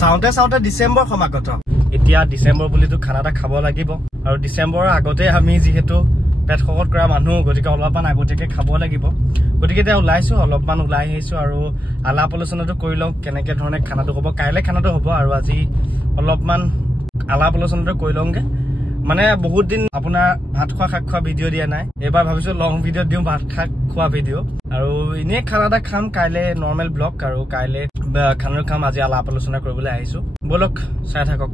চাওঁতে চাওঁতে ডিচেম্বৰ সমাগত এতিয়া ডিচেম্বৰ বুলিতো খানা এটা খাব লাগিব আৰু ডিচেম্বৰৰ আগতে আমি যিহেতু পেট শকত কৰা মানুহ গতিকে অলপমান আগতীয়াকে খাব লাগিব গতিকে এতিয়া ওলাইছো অলপমান ওলাই আহিছো আৰু আলাপ আলোচনাটো কৰি লওঁ কেনেকে ধৰণে খানাটো হ'ব কাইলে খানাটো হ'ব আৰু আজি অলপমান আলাপ আলোচনাটো কৰি লওঁগে মানে বহুত দিন আপোনাৰ ভাত খোৱা খাক খোৱা ভিডিঅ' দিয়া নাই এবাৰ ভাবিছো লং ভিডিঅ' দিওঁ ভাত খাক খোৱা ভিডিঅ' আৰু ইনে খানা এটা খাম কাইলে নৰ্মেল ব্লগ আৰু কাইলে খানাটো খাম আজি আলাপ আলোচনা কৰিবলৈ আহিছো বলক চাই থাকক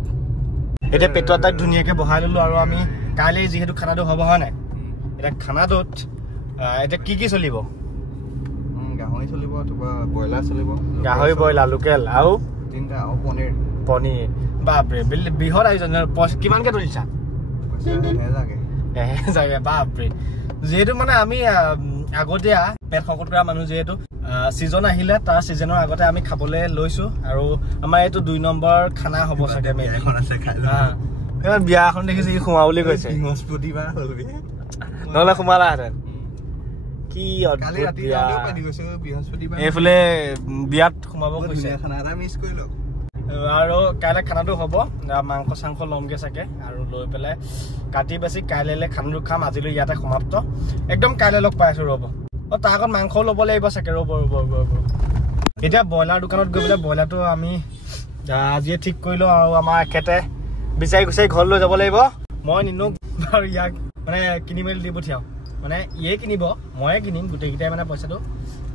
এতিয়া পেটত তাক ধুনীয়াকে বহাই ললো আৰু আমি কাইলে যিহেতু খানাটো হ'ব হয় নাই এটা খানাটোত এটা কি চলিব গাহৰি চলিব অথবা ব্ৰইলাৰ চলিব গাহৰি ব্ৰইলাৰ লোকেল আৰু তিনটা আৰু পনীৰ বাপৰে বিহত আয়োজন কিমানকে তুলিছা জাগে বাপৰে যিহেতু মানে আমি আগতীয়া পেট শকত কৰা মানুহ যিহেতু সিজন আহিলে তাৰ সিজনৰ আগতে আমি খাবলৈ লৈছো আৰু আমাৰ এইটো 2 নম্বৰ খানা হ'ব চাগে বিয়া এখন দেখিছে কি সোমা বুলি কৈছে বৃহস্পতিবাৰ হ'ল নহলে সোমালাহেঁতেন কি এইফালে বিয়াত সোমাব কৈছে খানা এটা মিছ কৰিলো আৰু কাইলে খানাটো হ'ব মাংস চাংস লমগে চাগে আৰু লৈ পেলাই কাটি বাছি কাইলে খানাটো খাম আজিলৈ ইয়াতে সমাপ্ত একদম কাইলে লগ পাই আছো ৰ'ব তাৰ আগত মাংস ল'ব লাগিব চাগে ৰ'ব এতিয়া ব্ৰইলাৰ দোকানত গৈ পেলাই ব্ৰইলাৰটো আমি আজিয়ে ঠিক কৰিলো আৰু আমাৰ এখেতে বিচাৰি গুচাৰি ঘৰ লৈ যাব লাগিব মই নিনো আৰু ইয়াক মানে কিনি মেলি দি পঠিয়াও মানে ইয়ে কিনিব ময়ে কিনিম গোটেইকেইটাই মানে পইচাটো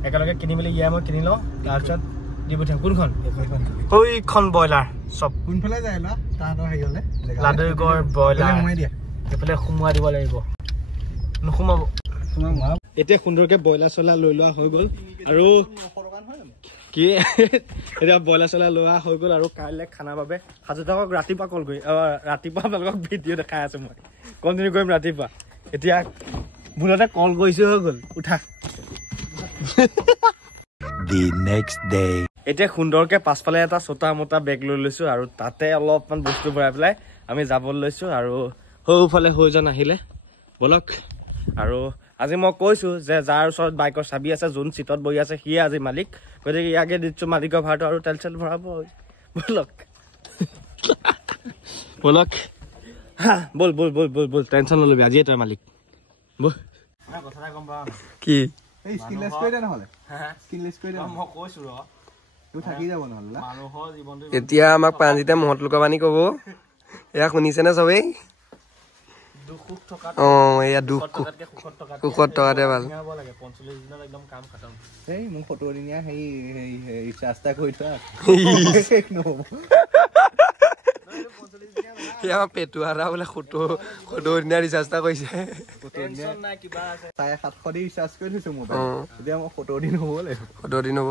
একেলগে কিনি মেলি ইয়ে মই কিনি লওঁ তাৰপিছত দি পঠিয়াম কোনখন সৈখন ব্ৰইলাৰ চব কোনফালে যায় না তাহাঁতৰ হেৰি হ'লে লাডুগড় ব্ৰইলাৰ এইফালে সোমোৱাই দিব লাগিব নোসোমাব এতিয়া সুন্দৰকে ব্ৰইলাৰ চলা লৈ লোৱা হৈ গ'ল আৰু কি এতিয়া ব্ৰইলাৰ চলা লোৱা হৈ গ'ল আৰু কাইলৈ খানাৰ বাবে সাজু থাকক ৰাতিপুৱা কল কৰি ৰাতিপুৱা আপোনালোকক ভিডিঅ' দেখাই আছো মই কণ্টিনিউ কৰিম ৰাতিপুৱা এতিয়া ভুলতে কল কৰিছো হৈ গ'ল উঠা The next day. এতিয়া সুন্দৰকে পাছফালে এটা ছটা মোটা বেগ লৈ লৈছো আৰু তাতে অলপমান বস্তু ভৰাই পেলাই আমি যাবলৈ লৈছো আৰু সৌফালে সৌজন আহিলে বলক আৰু আজি মই কৈছো যে যাৰ ওচৰত বাইকৰ চাবি আছে যোন চিটত বহি আছে সিয়ে আজি মালিক গতিকে ইয়াকে দিছো মালিকৰ ভাড়াটো আৰু তেল চেল ভৰাব বলক বলক বল বল বল বল বল টেনশ্যন নলবি আজিয়ে তই মালিক বল কথা এটা গম পাওঁ কি এই স্কিনলেছ কৰি দে নহলে স্কিনলেছ কৰি দে মই কৈছো ৰ তো থাকি যাব নহলে মানুহৰ জীৱনটো এতিয়া আমাক পাঞ্জিতে মহৎ লোকৰ বাণী ক'ব এয়া শুনিছেনে চবেই এয়া দুখ সুখত টকাতে ভাল এই মোক ফটো দিনীয়া সেই ৰাস্তা কৰি থোৱা আমাৰ পেটুৱাৰা বোলে 70 দিনীয়া ৰিচাৰ্জ এটা কৰিছে 750 দি ৰিচাৰ্জ কৰি থৈছো মোবাইল এতিয়া মই 70 দিন হ'ব লাগিব 70 দিন হ'ব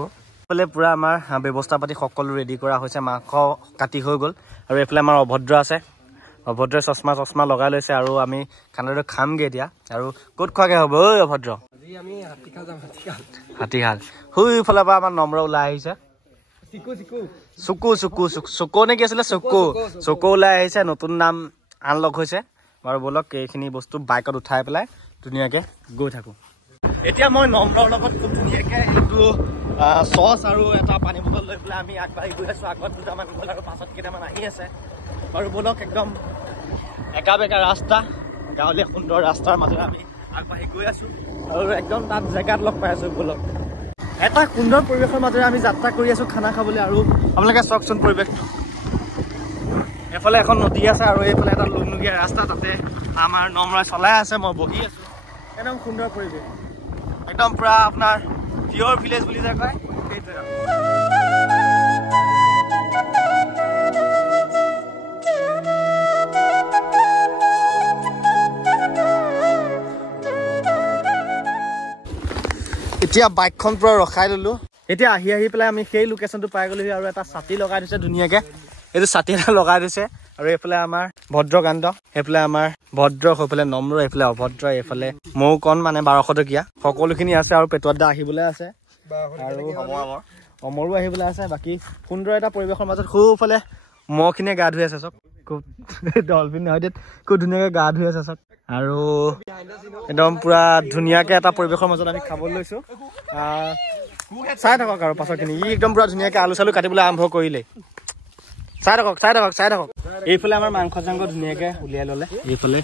পুৰা আমাৰ ব্যৱস্থা পাতি সকলো ৰেডি কৰা হৈছে মাংস কাটি হৈ গ'ল আৰু এইফালে আমাৰ অভদ্ৰ আছে অভদ্ৰই চশমা লগাই লৈছে আৰু আমি খানাটো খামগে এতিয়া আৰু ক'ত খোৱাগে হ'ব ঐ অভদ্ৰ আজি আমি হাতীখাল যাম হাতীখাল সেইফালৰ পৰা আমাৰ নম্বৰ ওলাই আহিছে চকু নে কি আছিলে চকু ওলাই আহিছে নতুন নাম আনলক হৈছে বাৰু বলক এইখিনি বস্তু বাইকত উঠাই পেলাই ধুনীয়াকে গৈ থাকো এতিয়া মই নম্ৰৰ লগত খুব ধুনীয়াকে এইটো চচ আৰু এটা পানী বটল লৈ পেলাই আমি আগবাঢ়ি গৈ আছো আগত দুটামান গ'ল আৰু পাছত কেইটামান আহি আছে বাৰু বলক একদম একা বেকা ৰাস্তা গাঁৱলীয়া সুন্দৰ ৰাস্তাৰ মাজত আমি আগবাঢ়ি গৈ আছো আৰু একদম তাত জেগাত লগ পাই আছো বলক এটা সুন্দৰ পৰিৱেশৰ মাজেৰে আমি যাত্ৰা কৰি আছো খানা খাবলৈ আৰু আপোনালোকে চাওকচোন পৰিৱেশটো এফালে এখন নদী আছে আৰু এইফালে এটা লুংলুগীয়া ৰাস্তা তাতে আমাৰ নম্ৰই চলাই আছে মই বহি আছো একদম সুন্দৰ পৰিৱেশ একদম পুৰা আপোনাৰ পিয়ৰ ভিলেজ বুলি যে কয় সেইটোৱে এতিয়া বাইকখন পুৰা ৰখাই ললো এতিয়া আহি পেলাই আমি সেই লোকেশ্যনটো পাই গ'লো আৰু এটা ছাতি লগাই দিছে ধুনীয়াকে এইটো ছাতি এটা লগাই দিছে আৰু এইফালে আমাৰ ভদ্ৰকান্ত সেইফালে আমাৰ ভদ্ৰ সেইফালে নম্ৰ এইফালে অভদ্ৰ এইফালে মৌ কণ মানে 1200 টকীয়া সকলোখিনি আছে আৰু পেটুৱাত দা আহিবলৈ আছে আৰু অমৰো আহিবলৈ আছে বাকী সুন্দৰ এটা পৰিৱেশৰ মাজত সোঁফালে মহখিনিয়ে গা ধুই আছে চক ডলফিন নহয় খুব ধুনীয়াকে গা ধুই আছে চক আৰু একদম পুৰা ধুনীয়াকে এটা পৰিৱেশৰ মাজত আমি খাবলৈ লৈছো চাই থাকক আৰু পাছৰখিনি ই একদম পুৰা ধুনীয়াকে আলু চালু কাটিবলৈ আৰম্ভ কৰিলে চাই থাকক এইফালে আমাৰ মাংস চাংস ধুনীয়াকে উলিয়াই ললে এইফালে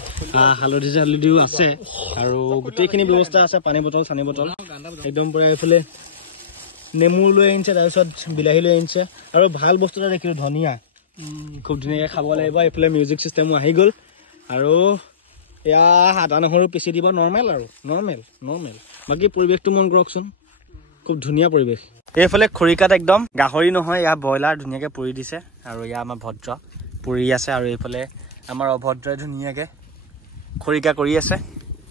হালধি চালধিও আছে আৰু গোটেইখিনি ব্যৱস্থা আছে পানী বটল চানী বটল একদম পুৰা এইফালে নেমু লৈ আনিছে তাৰপিছত বিলাহী লৈ আনিছে আৰু ভাল বস্তু এটা দেখিলো ধনিয়া খুব ধুনীয়াকে খাব লাগিব এইফালে মিউজিক চিষ্টেমো আহি গ'ল আৰু এয়া আদা নহৰু পিচি দিব নৰ্মেল আৰু নৰ্মেল বাকী পৰিৱেশটো মন কৰকচোন খুব ধুনীয়া পৰিৱেশ এইফালে খৰিকাত একদম গাহৰি নহয় এয়া ব্ৰইলাৰ ধুনীয়াকে পুৰি দিছে আৰু এয়া আমাৰ ভদ্ৰ পুৰি আছে আৰু এইফালে আমাৰ অভদ্ৰই ধুনীয়াকে খৰিকা কৰি আছে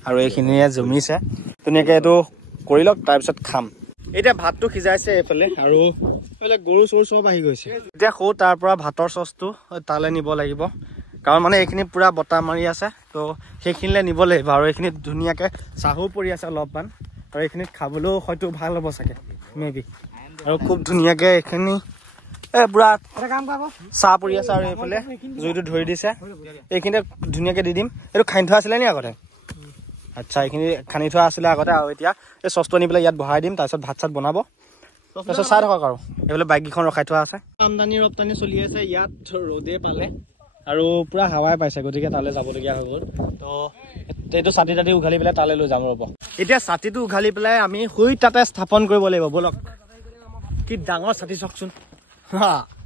আৰু এইখিনিয়ে জমিছে ধুনীয়াকে এইটো কৰি লওক তাৰপিছত খাম এতিয়া ভাতটো সিজাইছে এইফালে আৰু এইফালে গৰু চৰু চব আহি গৈছে এতিয়া সৌ তাৰ পৰা ভাতৰ চচটো তালৈ নিব লাগিব কাৰণ মানে এইখিনি পুৰা বতাহ মাৰি আছে তো সেইখিনিলে নিব লাগিব আৰু এইখিনিত ধুনীয়াকে চাহো পৰি আছে অলপমান আৰু এইখিনিত খাবলৈও হয়তো ভাল হ'ব চাগে মেবি আৰু খুব ধুনীয়াকে এইখিনি পুৰা চাহ পৰি আছে আৰু এইফালে জুইটো ধৰি দিছে এইখিনিতে ধুনীয়াকে দি দিম এইটো খান্দি থোৱা আছিলে নি আগতে আচ্ছা এইখিনি খান্দি থোৱা আছিলে আগতে আৰু এতিয়া এই চচটো আনি পেলাই ইয়াত বহাই দিম তাৰপিছত ভাত চাত বনাব তাৰপিছত চাই থাকক আৰু এইফালে বাইককেইখন ৰখাই থোৱা আছে আমদানি ৰপ্তানি চলি আছে ইয়াত ৰ'দে পালে আৰু পুৰা হাৱাই পাইছে গতিকে তালৈ যাবলগীয়া হৈ গ'ল তো এইটো ছাতি তাতি উঘালি পেলাই তালৈ লৈ যাম ৰ'ব এতিয়া ছাতিটো উঘালি পেলাই আমি শুই তাতে স্থাপন কৰিব লাগিব ব'লক কি ডাঙৰ ছাতি চাওকচোন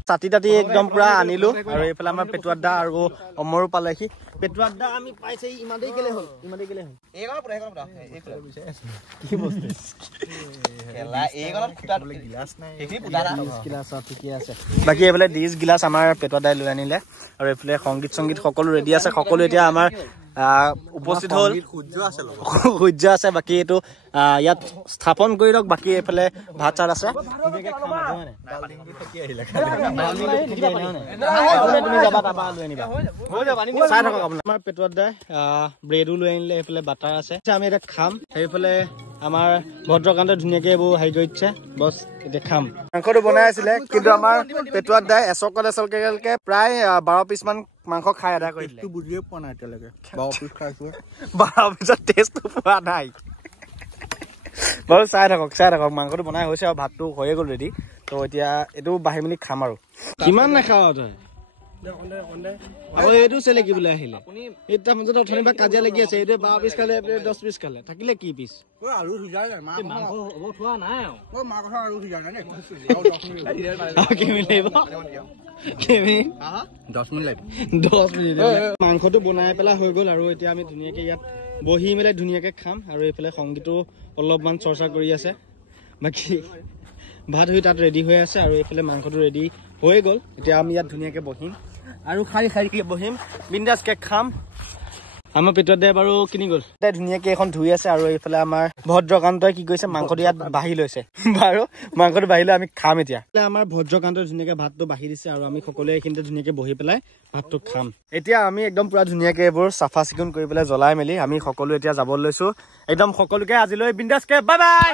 ছাতি তাতি একদম পুৰা আনিলো আৰু এইফালে আমাৰ পেটুৱাদা আৰু অমৰো পালেহি পেটুৱাদা আমি পাইছে ইমানেই কেলে হ'ল কি বস্তু বাকী এইফালে ডিচ গিলাচ আমাৰ পেটুৱাদাই লৈ আনিলে আৰু এইফালে সংগীত সকলো ৰেডি আছে সকলো এতিয়া আমাৰ উপস্থিত হ'ল সূৰ্য আছে বাকী এইটো ইয়াত স্থাপন কৰি লওক বাকী এইফালে ভাত চাত আছে আমাৰ পেটুৱাদাই ব্ৰেডো লৈ আনিলে এইফালে বাটাৰ আছে আমি এতিয়া খাম সেইফালে আমাৰ ভদ্ৰকান্তে ধুনীয়াকে এইবোৰ হেৰি কৰিছে বছ এতিয়া খাম মাংসটো বনাই আছিলে কিন্তু আমাৰ পেটুৱাদাই এচলকে প্ৰায় 12 পিচ মান মাংস খাই আদা কৰি দিলে বুজিয়ে পোৱা নাই এতিয়ালৈকে 12 পিচ খাইছো 12 পিছত টেষ্টটো পোৱা নাই বাৰু চাই থাকক মাংসটো বনাই হৈছে আৰু ভাতটো হৈয়ে গ'ল ৰেডি তো এতিয়া এইটো বাঢ়ি মেলি খাম আৰু কিমান নাখাৱ তই আৰু এইটো চেলে কি বোলে আহিলে এইটা মাজত অথনি বা কাজিয়া লাগি আছে এইটো 12 পিচ খালে 10 পিচ খালে থাকিলে কি পিচ আৰু সিজাই যায় মাংস হ'ব থোৱা নাই মা কথা আৰু সিজাই নাই মাংসটো বনাই পেলাই হৈ গ'ল আৰু এতিয়া আমি ধুনীয়াকে ইয়াত বহি মেলি ধুনীয়াকে খাম আৰু এইফালে সংগীতো অলপমান চৰ্চা কৰি আছে বাকী ভাত হৈ তাত ৰেডি হৈ আছে আৰু এইফালে মাংসটো ৰেডি হৈ গ'ল এতিয়া আমি ইয়াত ধুনীয়াকে বহিম আৰু খাৰি বহিম বিন্দাছকে খাম আমাৰ পেটুৱাদাই বাৰু কিনি গ'ল তাই ধুনীয়াকে এখন ধুই আছে আৰু এইফালে আমাৰ ভদ্ৰকান্তই কি কৰিছে মাংসটো ইয়াত বাঢ়ি লৈছে বাৰু মাংসটো বাঢ়িলে আমি খাম এতিয়া আমাৰ ভদ্ৰকান্তই ধুনীয়াকে ভাতটো বাঢ়ি দিছে আৰু আমি সকলোৱে এইখিনিতে ধুনীয়াকে বহি পেলাই ভাতটো খাম এতিয়া আমি একদম পুৰা ধুনীয়াকে এইবোৰ চাফা চিকুণ কৰি পেলাই জ্বলাই মেলি আমি সকলো এতিয়া যাব লৈছো একদম সকলোকে আজিলৈ বিন্দাছকে বাই বাই